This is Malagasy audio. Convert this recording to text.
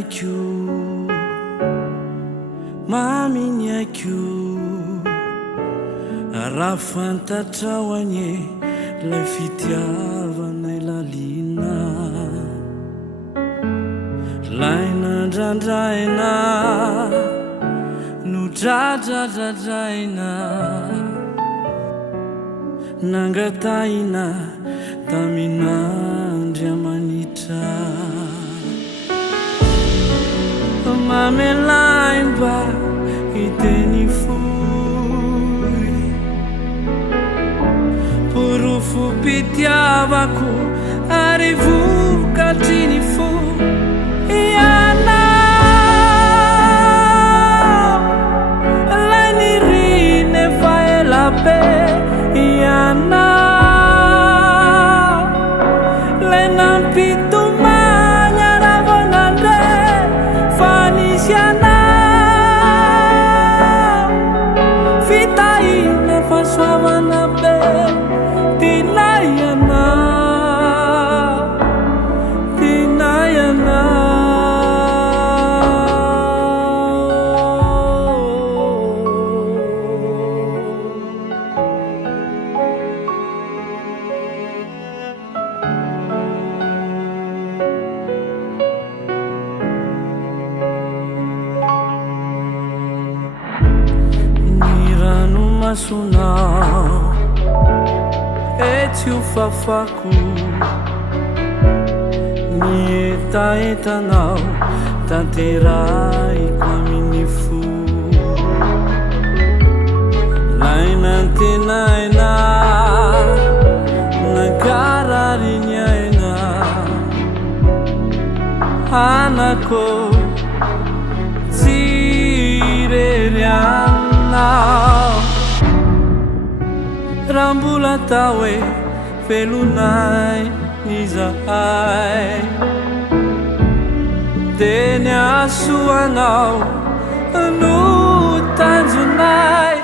aiko maminy aiko raha fantatrao anye lay fitiavanay lalina lay nandrandraina no dradradradraina nangataina taminandry amanitra mamelay mba iteny foy porofo pitiavako ary vokatriny fo ianao lay niriny efa ela be ianao lay nampitomagny aravanandre fa nisy anao fitahina fa soavana be tinay anao tinay anao masonao etsy ho fafako mietaetanao tanteraiko amin'ny fo lay nantenaina nankarariny aina anako tsirerianao raha mbola tao hoe velonay nizahay dia ny asoanao no tanjonay